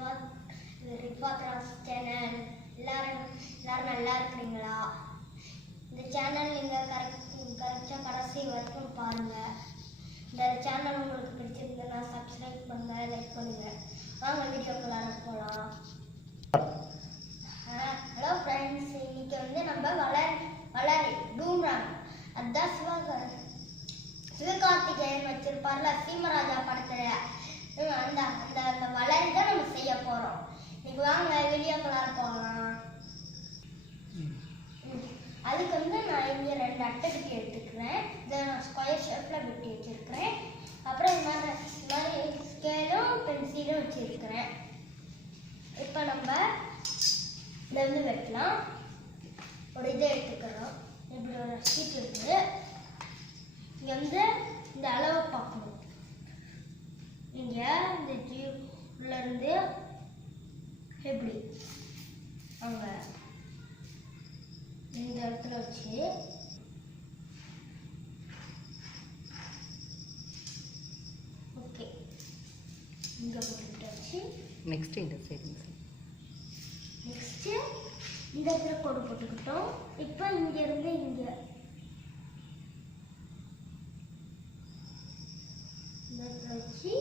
ரிஃபாத் ராஸ் channel. எல்லாரும் நல்லா இருக்கிறீங்களா? இந்த சேனல் நீங்கள் கரெக்டாக கடைசி வரைக்கும் பாருங்கள். இந்த சேனல் உங்களுக்கு பிடிச்சிருந்ததுன்னா சப்ஸ்கிரைப் பண்ணுங்கள், லைக் பண்ணுங்கள். வாங்க வீடியோக்குள்ளார போகலாம். ஹலோ ஃப்ரெண்ட்ஸ், இன்னைக்கு நம்ம வளரி டூம்ரான், அதுதான் சிவகார்த்திகேயன் வச்சிருப்பார்ல சீமராஜா படத்துல, அந்த அந்த வளரி தான் நம்ம செய்ய போறோம். இன்னைக்கு வாங்க வீடியோக்குள்ளார போகலாம். அதுக்கு நான் இங்கே 2 அட்டைக்கு எடுத்துக்கிறேன். இதை நான் ஸ்கொயர் ஷேப்ல வெட்டி வச்சிருக்கிறேன். அப்புறம் இந்த மாதிரி ஸ்கேலும் பென்சிலும் வச்சிருக்கிறேன். இப்போ நம்ம இதை வெட்டலாம். ஒரு இதை எடுத்துக்கிறோம். இப்படி ஒரு ஷீட் இருக்குது. இங்கே இந்த அளவை பார்க்கணும். இங்கே இந்த ஜீப்லேருந்து எப்படி அங்கே இந்த இடத்துல வச்சு ஓகே இங்கே போட்டுட்டாச்சு. நெக்ஸ்ட் இந்த சைடு நெக்ஸ்ட்டு இந்த இடத்துல கோடு போட்டுக்கிட்டோம். இப்போ இங்கேருந்து இங்கே இந்த இடத்துல வச்சு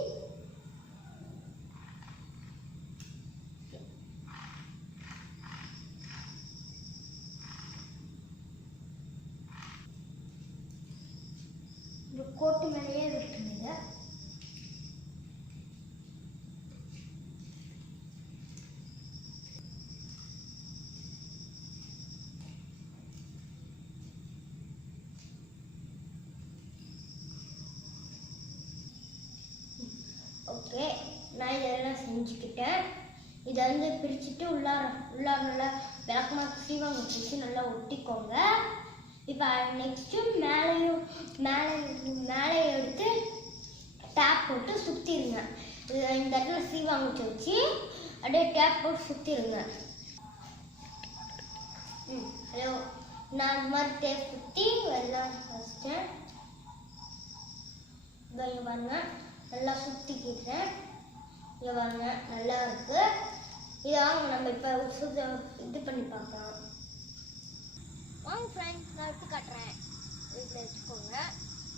இந்த கோட்டு மேலேயே வெட்டுங்க. ஓகே, நான் இதெல்லாம் செஞ்சுக்கிட்டேன். இதை பிரிச்சுட்டு உள்ளார நல்லா விளக்கமாக சீவாங்க வச்சு நல்லா ஒட்டிக்கோங்க. இப்போ நெக்ஸ்ட்டு மேலே எடுத்து டேப் போட்டு சுற்றிடுங்க. இந்த இடத்துல சீவாங்க வச்சு அப்படியே டேப் போட்டு சுற்றிடுங்க. ஹலோ, நான் இந்த மாதிரி டேப் சுற்றி எல்லாம் வச்சிட்டேன். இங்கே பாருங்க, நல்லா சுற்றிக்கிட்டேன். இங்கே பாருங்க, நல்லா இருக்கு. இதை நம்ம இப்போ இது பண்ணி பார்க்கலாம். வாங்க ஃப்ரெண்ட்ஸ், நான் எடுத்து காட்டுறேன். வீட்டில் வச்சுக்கோங்க.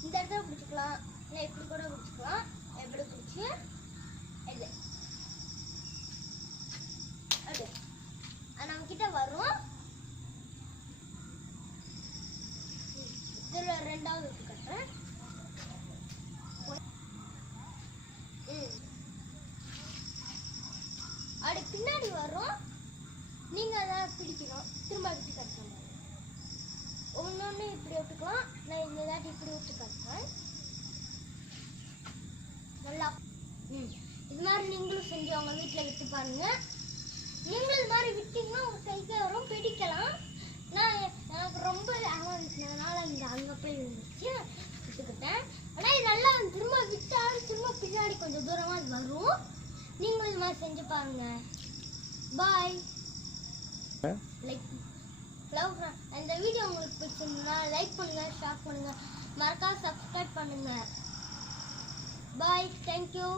இந்த இடத்துல பிடிச்சிக்கலாம், இல்லை இப்படி கூட பிடிச்சிக்கலாம். எப்படி பிடிச்சி இது அது நம்மக்கிட்ட வரும். இதில் 2வது எடுத்து காட்டுறேன். அப்படி பின்னாடி வரும். நீங்க அதை பிடிக்கணும். திரும்ப எடுத்து கட்டணும். ஒன்னொன்னு இப்படி விட்டுக்கலாம். நான் இந்த தாட்டி இப்படி விட்டு கட்டுறேன். நல்லா இது மாதிரி நீங்களும் செஞ்சு அவங்க வீட்டில் விட்டு பாருங்க. நீங்களும் இது மாதிரி விட்டீங்கன்னா உங்க கைக்கு வரும், பிடிக்கலாம். எனக்கு ரொம்ப இருந்ததுனால இங்கே அங்கே போய் இருந்துச்சு விட்டுக்கிட்டேன். ஆனால் இது நல்லா திரும்ப விட்டாலும் திரும்ப பின்னாடி கொஞ்சம் தூரமாக அது வரும். நீங்களும் இது மாதிரி செஞ்சு பாருங்க. பாய். இந்த வீடியோ உங்களுக்கு பிடிச்சிருந்தா லைக் பண்ணுங்க, ஷேர் பண்ணுங்க, மறக்காம சப்ஸ்கிரைப் பண்ணுங்க. பாய், தேங்க்யூ.